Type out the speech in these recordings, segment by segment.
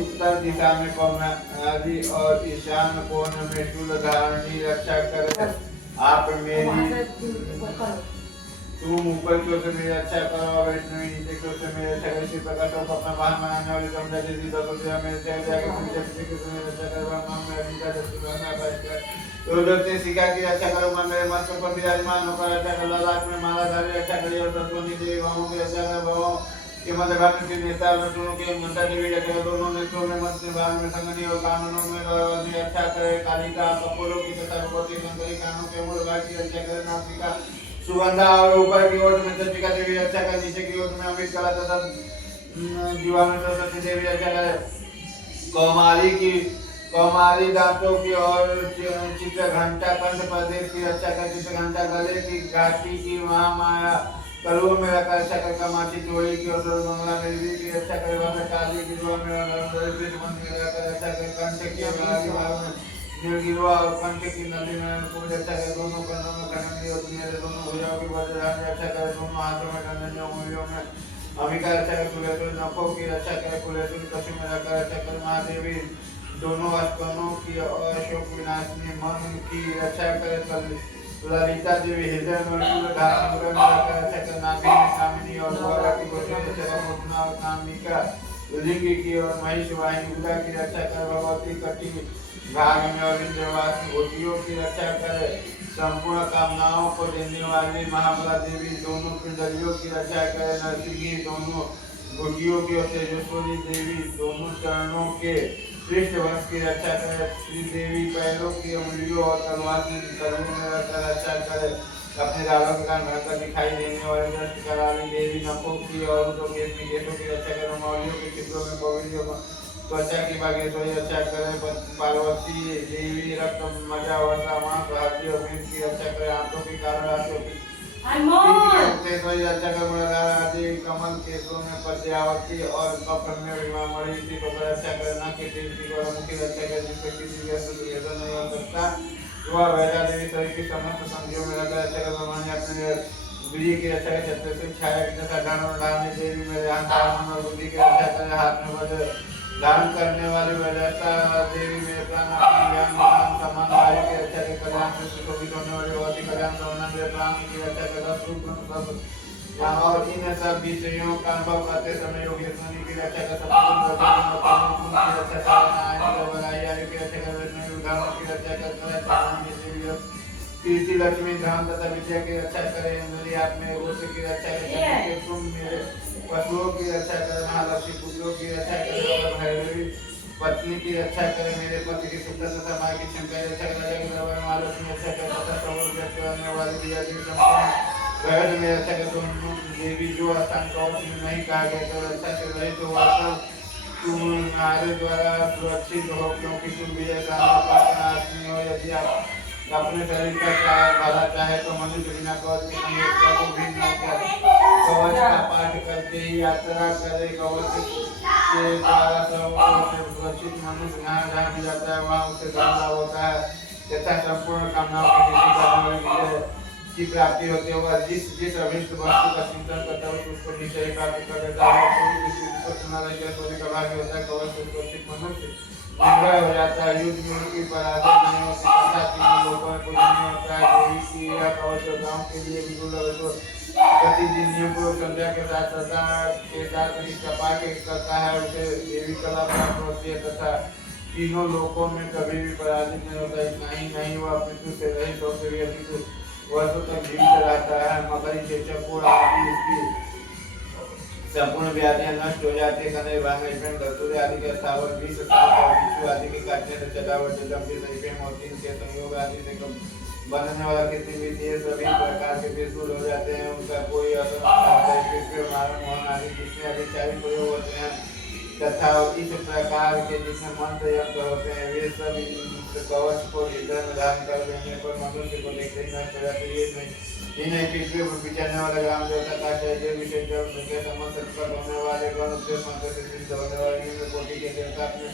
उत्तर दिशा में कौमारी और ईशान कोण में शूलधारिणी रक्षा करे। आप मेरी तुम ऊपर की ओर से मेरी रक्षा करो और वैष्णवी नीचे की ओर से मेरी रक्षा करो। इसी प्रकार तो अपना वाहन बनाने वाली तुम जैसे सीधा तो मेरे से जाके पीछे पीछे की मेरी रक्षा करो। नाम में अभिजा जैसे करना पाएगा तो जैसे सिखा की रक्षा करो। मन मेरे मस्तक पर विराजमान होकर रक्षा कर। ललाट में माला धारी रक्षा करिए और संतोनी देवी भावों की रक्षा कर। भावों के मध्य भाग के नेता लटुओं के मंत्र देवी रक्षा कर। दोनों नेत्रों में मध्य भाग में संगनी और कानूनों में रक्षा करे। कालिका कपोलों की तथा भगवती शंकरी कानों के मूल भाग की रक्षा करे। नासिका सुगंधा और ऊपर की ओर में चंद्रिका देवी रक्षा कर। नीचे की ओर में अमृत कला तथा जीवा में सरस्वती देवी रक्षा करे। कौमारी दांतों की और चित्र घंटा कंठ प्रदेश की रक्षा कर। चित्र घंटा गले की घाटी की महामाया करूर में रक्षा कर। कामाक्षी चोरी की और मंगला देवी की रक्षा करे। वह काली गिरवा में रक्षा कर। कंठ की भाग में गिरवा और कंठ की नदी में को रक्षा कर। दोनों कंधों में खंडनी और मेरे दोनों भुजाओं की वज्रधारण रक्षा कर। दोनों हाथों में खंडनी और उंगलियों में अमिका रक्षा कर। कुलेश्वर नखों की रक्षा कर। कुलेश्वर कछु में रक्षा कर। महादेवी दोनों स्तनों की और अशोक विनाशिनी मन की रक्षा कर। ललिता देवी हृदय में धारण में रक्षा कर। नाभि में कामिनी और गौरा की रक्षा और कामिका लिंग की और महिष वाहिनी गुदा की रक्षा कर। भगवती कटी भाग में और इंद्रवासी भूतियों की रक्षा करे। संपूर्ण कामनाओं को देने वाली महाबला देवी दोनों पिंडलियों की रक्षा करे। नरसिंही दोनों भूतियों की और तेजस्वी देवी दोनों चरणों के पृष्ठ वंश की रक्षा करे। श्री देवी पैरों की उंगलियों और तलवार की करूण में रक्षा करे। अपने लालों के कारण भयंकर दिखाई देने वाले दृष्ट कराली देवी नखों की और तो केशों की रक्षा करे। मौलियों के चित्रों में पवित्र त्वचा की बागेश्वरी रक्षा करे। पार्वती देवी रक्त मजा वर्षा मांस हड्डी और मीट की रक्षा करे। आंखों की कारण राशियों की रक्षा कर। कमल केशों में पद्यावती और कफन में विमामणि इसी प्रकार रक्षा करना के मुख्य रक्षा कर। जिससे किसी व्यस्त नहीं हो सकता। वह वैदा देवी शरीर की समस्त संधियों में रक्षा कर। भगवान अपने बुद्धि की रक्षा कर। छत्र से छाया की तथा धन और धान्य देवी में अहंकार और बुद्धि की रक्षा करे। हाथ में वज्र धारण करने वाली वज्रता देवी में प्राण ज्ञान समान वायु की रक्षा के कल्याण से सुशोभित होने वाली भगवती कल्याण में प्राण की रक्षा कर। और इन सब विषयों का अनुभव करते समय योगेश्वरी की रक्षा कर। कीर्ति लक्ष्मी धन तथा विद्या की रक्षा करे। में की रक्षा करे। तुम मेरे पशुओं की रक्षा करे। महालक्ष्मी पुत्रों की रक्षा करे। भैरवी पत्नी की रक्षा करे। मेरे पति की सुंदर तथा माँ की क्षमता की रक्षा करे। महालक्ष्मी रक्षा करे तथा प्रबल व्यक्त करने वाली दिया की संपूर्ण में रक्षा कर। तुम देवी जो स्थान कवच में नहीं कहा गया तो रक्षा से रही तो वह तुम्हारे द्वारा सुरक्षित हो क्योंकि तुम विजय आदमी हो। यदि आप अपने शरीर का चाहे भला चाहे तो मनुष्य बिना कवच के कवच का पाठ करके ही यात्रा करे। कवच के द्वारा सुरक्षित मनुष्य जहाँ भी जाता है वहाँ उसे धन होता है तथा संपूर्ण कामनाओं की प्राप्ति होती है। वह जिस अभिष्ट वस्तु का चिंतन करता है उसको निश्चय प्राप्त कर लेता है। का भाग्य होता है। कवच से सुरक्षित मनुष्य निर्भय हो जाता है। युद्ध में उनकी पराजय नहीं होती तथा तीनों लोगों में पूजनीय होता है। देवी की यह कवच गांव के लिए भी दुर्लभ है। प्रतिदिन नियम पूर्वक संध्या के साथ श्रद्धा के साथ पाठ करता है उसे देवी कला प्राप्त होती है तथा तीनों लोगों में कभी भी पराजित नहीं होता। इतना ही नहीं वह मृत्यु से रहित होकर वर्षों तक जीवित रहता है। मकड़ी से चकोर आदि इसकी संपूर्ण व्याधियां नष्ट हो जाती है। कने भांगेश्वर धतूरे आदि के स्थावर 20 साल और विषु आदि के काटने से चलावट गंभीर सही और तीन के संयोग आदि से बनने वाला किसी भी सभी प्रकार के विष दूर हो जाते हैं। उनका कोई असर मारण मोहन आदि जितने अधिकारी प्रयोग होते हैं तथा इस प्रकार के जितने मंत्र यंत्र होते हैं वे सब कवच को हृदय में धारण कर लेने पर मनुष्य को देखते ही नष्ट हो जाते हैं। इन्हें पृथ्वी पर विचरने वाले ग्राम देवता का शैल विषय जब उनके समस्त पर होने वाले गण उपदेश मंत्र से सिद्ध होने वाले निम्न कोटि के देवता अपने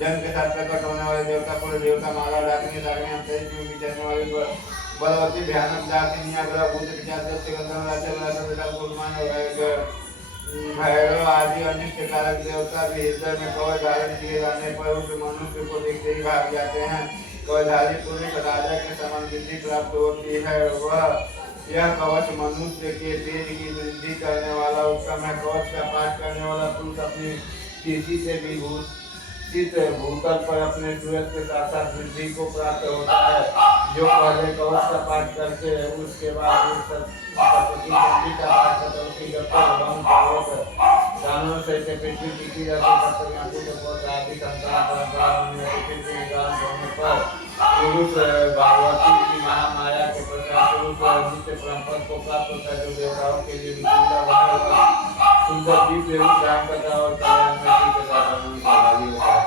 जन के साथ प्रकट होने वाले देवता पूरे देवता माला डाकनी सागनी अंतरिक्ष में विचरने वाले बलवती भयानक डाकिनी अग्रभूत विचार से गंधर्व राजा गुरुमान भैरव आदि अनिष्ट कारक देवता भी हृदय में कवच धारण किए जाने पर उस मनुष्य को देखते ही भाग जाते हैं। कवचधारी पुरुष राजा के समान वृद्धि प्राप्त होती है। वह यह कवच मनुष्य के तेज की वृद्धि करने वाला उत्तम है। कवच का पाठ करने वाला पुरुष अपनी किसी से भी भूतल पर अपने सूरज के साथ साथ वृद्धि को प्राप्त होता है। जो पहले कवच का पाठ करते हैं उसके बाद सरस्वती चंडी का पाठ करते हैं, उसकी जब तक भगवान पार्वत दानों से पृथ्वी टिकी रहती तब तक यहाँ को बहुत आदि संतान परंपरा पृथ्वी के निदान होने पर पुरुष भगवती की महामाया के प्रसाद स्वरूप नित्य परंपरा को प्राप्त होता है। जो देवताओं के लिए सुंदर दिव्य रूप धारण करता है और कल्याण में के साथ सहभागी होता है।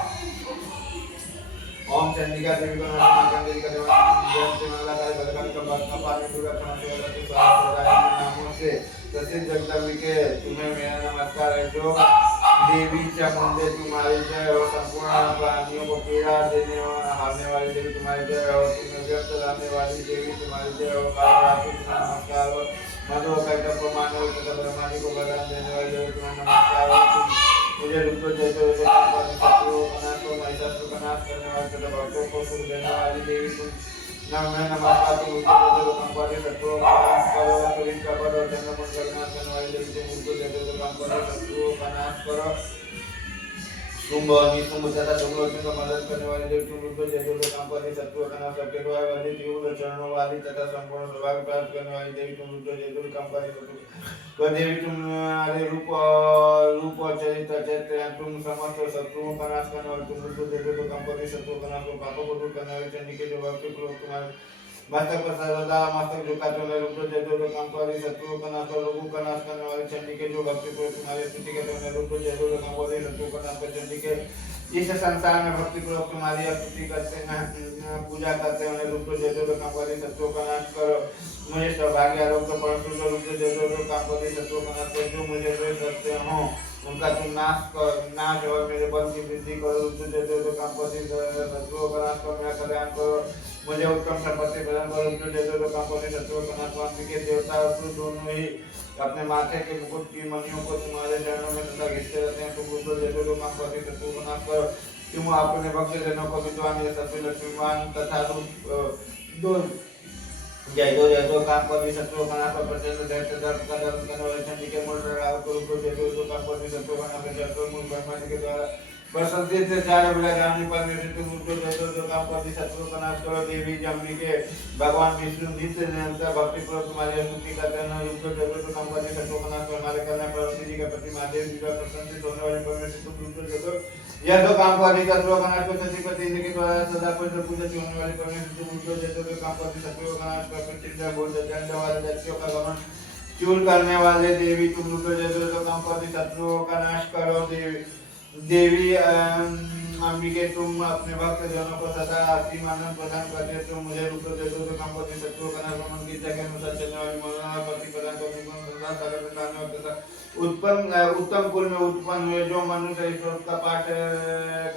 ओम चंडिका देवी को नमः। चंडिका देवी जयंती मंगला कार्य बदकाल का बरका पानी दुर्गा क्षमा से नामों से प्रसिद्ध जगदम्बिके तुम्हें मेरा नमस्कार है। जो देवी चामुंडे तुम्हारी जय हो। संपूर्ण प्राणियों को पीड़ा देने हारने वाली देवी तुम्हारी जय हो। तुम्हें व्यक्त लाने वाली देवी तुम्हारी जय हो। कालरात्रि तुम्हें नमस्कार हो। मधु कल्प को मानो तथा ब्रह्मा जी को वरदान देने वाली देवी तुम्हें नमस्कार हो। मुझे रुद्र जैसे शत्रुओं का नाश हो, महिषासुर का नाश करने वाले तथा भक्तों को सुख देने वाली देवी तुम नमस्कार। तुम रुद्र कंपारी शत्रुओं का नाश करो। तुम का बल और चंद्रमंडल का नाश करने वाली देवी तुम रुद्र जैसे कंपारी शत्रुओं का नाश करो। शुंभ निशुंभ तथा दुर्योधन का मदद करने वाली देवी तुम रुद्र जैसे कंपारी शत्रुओं का नाश करके द्वार वाली युग चरणों वाली तथा संपूर्ण सौभाग्य प्राप्त करने वाली देवी तुम रुद्र जैसे कंपारी शत्रु देवी तुम्हारे रूप और चरित्र चैत्र तुम समस्त शत्रुओं का नाश करने वाले तुम रुद्र देवी को कंपनी शत्रुओं का नाश पापों को दूर करने वाले चंडी के जो भक्ति पूर्वक तुम्हारे मस्तक पर सर्वदा मस्तक झुकाते हुए रुद्र देवी को कंपनी शत्रुओं का नाश और लोगों का नाश करने वाले चंडी के जो भक्ति पूर्वक तुम्हारे स्तुति करते हुए रुद्र देवी को कंपनी शत्रुओं का नाश कर चंडी के इस संसार में भक्ति पूर्वक तुम्हारी स्तुति करते हैं, पूजा करते हैं। रुद्र देवी को कंपनी शत्रुओं का नाश करो। मुझे सौभाग्य आरोग्य परशुद्ध रुद्र देवी को कंपनी शत्रुओं का नाश करो। जो मुझे द्वेष करते हो उनका तुम नाश और मेरे बल की वृद्धि करो। रुद्र देवी को कंपनी शत्रुओं का नाश करो, मेरा कल्याण करो। मुझे उत्तम संपत्ति प्रदान करो। रुद्र देवी को कंपनी शत्रुओं का नाश करो। के देवता और दोनों ही अपने माथे के मुकुट की मणियों को तुम्हारे चरणों में सदा घिसते रहते हैं। तुम रुद्र देवी को कंपनी शत्रुओं का नाश करो। तुम अपने भक्त जनों को विद्वान यशस्वी लक्ष्मीवान तथा दो जय दो काम पर भी शत्रुओं का नाश प्रचंड दैत्य दर्प का दर्प करने वाले चंडी के मूल राव को रूप जय दो काम पर भी शत्रुओं का नाश शत्रु मूल ब्रह्मा जी के द्वारा बसंती से चार विला जाने पर मेरे तुम उनको जय दो काम पर भी शत्रुओं का नाश करो। देवी जम्बी के भगवान विष्णु नित्य निरंतर भक्ति पूर्वक तुम्हारी स्तुति करते हैं। उनको जय दो काम पर भी शत्रुओं का नाश करो। हमारे कल्याण पार्वती जी के प्रति महादेव जी का प्रसन्नचित होने वाले परमेश्वर तुम उनको जय दो यह तो काम को अधिक शत्रुओं का नाश कर सतीपति इंद्र के द्वारा सदा पूजा होने वाले परमेश्वर तुम उनको जय दो काम पर भी शत्रुओं का नाश कर चिंता बोल दंड वाले दैत्यों का गमन चूर करने वाले देवी तुम उनको जय दो काम पर भी शत्रुओं का नाश करो। देवी अंबिके तुम अपने भक्त जनों को सदा असीम आनंद प्रदान करते हो। तुम मुझे रुद्र दे दो काम करते शत्रुओं का नाश मन गीता के अनुसार चलने वाली मनोहर पति प्रदान करने को संसार सागर में सामने तथा उत्तम कुल में उत्पन्न हुए जो मनुष्य इस श्लोक का पाठ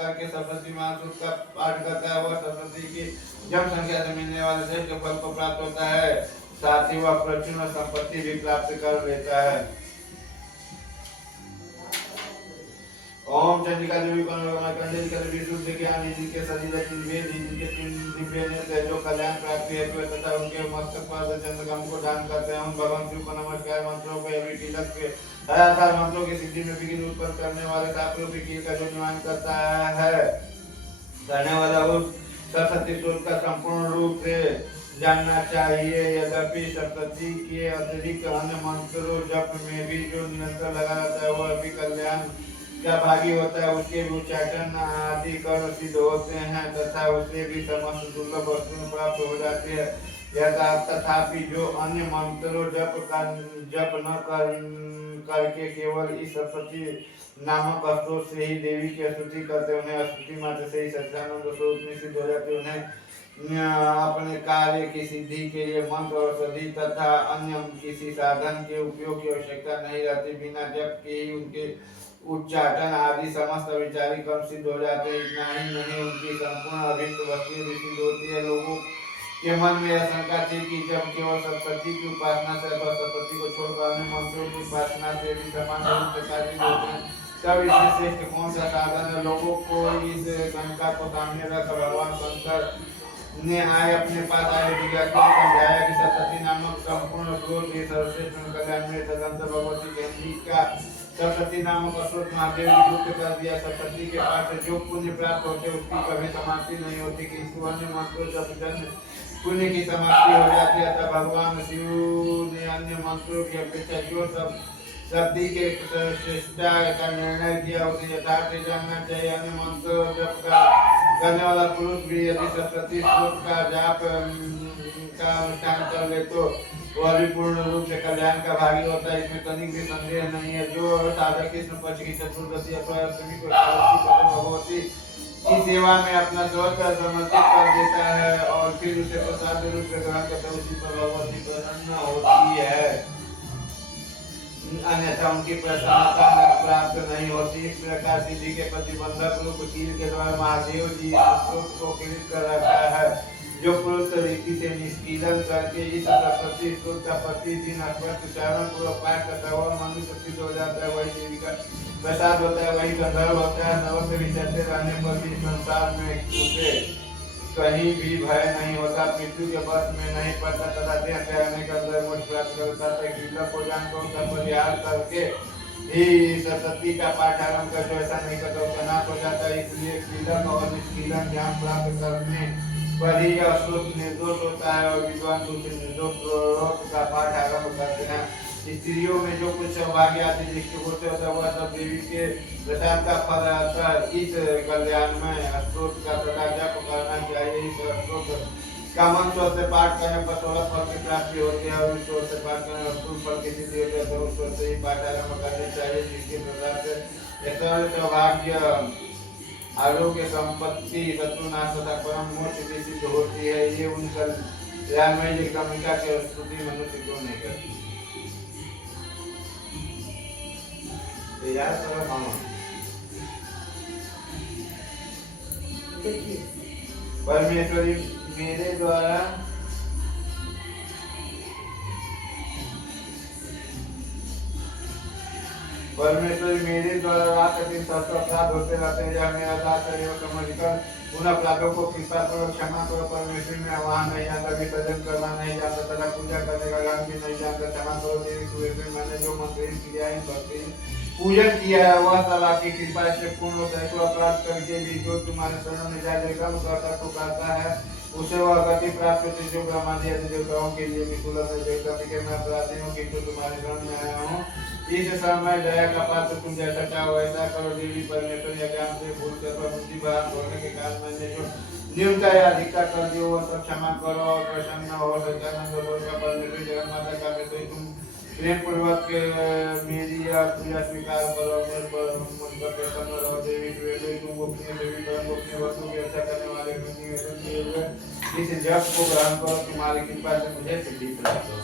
करके सरस्वती महासूत्र का पाठ करता है वह सरस्वती की जन संख्या से मिलने वाले श्रेष्ठ फल को प्राप्त होता है। साथ ही वह प्रचुर संपत्ति भी प्राप्त कर लेता है। ओम चंडिका देवी को कंडल कर विशुद्ध ज्ञान जिनके सजीव वेद जिनके तीन दिव्य नेत्र जो कल्याण प्राप्त हेतु तथा उनके मस्तक पर चंद्रगम को दान करते हैं। उन भगवान शिव को नमस्कार। मंत्रों को एवं तिलक के लगातार मंत्रों की सिद्धि में विघ्न उत्पन्न करने वाले सात रूपी कील का जो निर्माण करता है करने वाला उस सरस्वती स्रोत का संपूर्ण रूप से जानना चाहिए। यद्यपि सप्तती के अतिरिक्त अन्य मंत्रों जप में भी जो निरंतर लगा रहता है वह भी कल्याण का भागी होता है। उसके भी उच्चाटन आदि कर्म सिद्ध होते हैं तथा उसे भी समस्त दुर्लभ वस्तुएं प्राप्त हो जाती है। तथापि जो अन्य मंत्रों जप न करके केवल इस सरस्वती नामक स्रोत से ही देवी की स्तुति करते उन्हें स्तुति मात्र से ही सच्चिदानंद स्वरूप में सिद्ध हो जाती है। उन्हें अपने कार्य की सिद्धि के लिए मंत्र औषधि तथा अन्य किसी साधन के उपयोग की आवश्यकता नहीं रहती। बिना जप के ही उनके उच्चाटन आदि समस्त विचारी कर्म सिद्ध हो जाते हैं। इतना ही नहीं उनकी संपूर्ण अभिष्ट वस्तुएं भी सिद्ध होती है। लोगों के मन में यह शंका थी कि जब केवल सरस्वती की उपासना से अथवा सरस्वती को छोड़कर अन्य मंत्रों की उपासना से भी समान रूप से कार्य होते हैं, तब इससे श्रेष्ठ कौन सा साधन है। लोगों को इस शंका को सामने रख भगवान शंकर ने आए अपने पास आए जिज्ञासु को समझाया कि सरस्वती नामक संपूर्ण स्रोत ही सर्वश्रेष्ठ कल्याण में तदंतर भगवती गंगी का सरस्वती नामक स्रोत महादेव ने युक्त कर दिया। सरस्वती के पास से जो पुण्य प्राप्त होते उसकी कभी समाप्ति नहीं होती कि अन्य मंत्रों जब जन्म पुण्य की समाप्ति हो जाती है, तब भगवान शिव ने अन्य मंत्रों की अपेक्षा जो सब शक्ति के श्रेष्ठता का निर्णय किया उसे यथार्थ जानना चाहिए। अन्य मंत्र जप करने वाला पुरुष भी यदि सरस्वती स्रोत का जाप का अनुष्ठान कर ले तो वह भी पूर्ण रूप से कल्याण का भागी होता है, इसमें तनिक भी संदेह नहीं है। जो साधक कृष्ण पक्ष की चतुर्दशी अथवा अष्टमी को भगवती की सेवा में अपना सर्वस्व समर्पित कर देता है और फिर उसे प्रसाद रूप से ग्रहण करता है, उसी पर भगवती प्रसन्न होती है, अन्यथा उनकी प्रसन्नता प्राप्त नहीं होती। इस प्रकार सिद्धि के प्रतिबंधक रूप कील के द्वारा महादेव जी स्रोत को पीड़ित कर रखा है। जो पुरुष रीति से निष्कीलन करके इस सरस्वती स्रोत का प्रतिदिन स्पष्ट उच्चारण पूर्वक पाठ करता है और मनुष्य सिद्ध हो जाता है, वही देवी का प्रसाद होता है, वही गंधर्व होता है। नव से विचरते रहने पर भी संसार में उसे कहीं भी भय नहीं होता, मृत्यु के वश में नहीं पड़ता तथा देह त्यागने का अंदर मोक्ष प्राप्त करता है। कीलक को जानकर उसका परिहार करके ही सरस्वती का पाठ आरंभ कर जो ऐसा नहीं करता उसका नाश हो जाता है। इसलिए कीलक और निष्कीलन ज्ञान प्राप्त करने पर ही यह श्लोक निर्दोष होता है और विद्वान दूसरे निर्दोष श्लोक का पाठ आरंभ करते हैं। स्त्रियों में जो कुछ सौभाग्य आदि दृष्टि होते होता है वह सब देवी के प्रसाद का फल रहता है। इस कल्याण में स्त्रोत का सदा जप करना चाहिए। इस स्त्रोत का मंत्र से पाठ करने पर 16 फल की प्राप्ति होती है और उस स्त्रोत से पाठ करने पर पूर्ण फल की सिद्धि होती है, तो उस स्त्रोत से ही पाठ आरंभ करना चाहिए, जिसके प्रसाद से सौभाग्य, आरोग्य, संपत्ति, शत्रुनाश तथा परम मोक्ष की सिद्ध होती है। ये उन कल्याणमयी कामिका की स्तुति मनुष्य क्यों नहीं करती। यार करो मामा परमेश्वरी मेरे द्वारा रात दिन सहस्त्र अपराध होते रहते हैं, यह मेरा दास है समझकर उन अपराधों को कृपा करो, क्षमा करो। परमेश्वरी में आह्वान नहीं जानता, विसर्जन करना नहीं जानता तथा पूजा करने का ज्ञान भी नहीं जानता, क्षमा करो देवी सुरेश्वरी। मैंने जो मंत्र किया है भक्ति पूजन किया है वह सब आपकी कृपा से पूर्ण सैकड़ों अपराध करके भी जो तुम्हारे शरण में जाए गम करता तो करता है उसे वह गति प्राप्त होती जो ब्रह्मादि आदि देवताओं के लिए भी सुलभ है। देवता के मैं अपराधियों की तो तुम्हारे शरण में आया हूँ, इस समय दया का पात्र तुम जैसा चाहो वैसा करो। देवी परमेश्वर या ज्ञान से भूल कर बुद्धि भ्रांत होने के कारण मैंने जो न्यूनता या अधिकता कर दी वो सब क्षमा करो और प्रसन्न हो। सच्चानंद परमेश्वर जगन माता का तुम प्रेम पूर्वक मेरी पूजा स्वीकार करो, मुझ पर प्रसन्न रहो। देवी तुम गोपनीय देवी परम गोपनीय वस्तु की रक्षा करने वाले इस जप को ग्रहण करो, तुम्हारी कृपा से मुझे सिद्धि प्राप्त हो।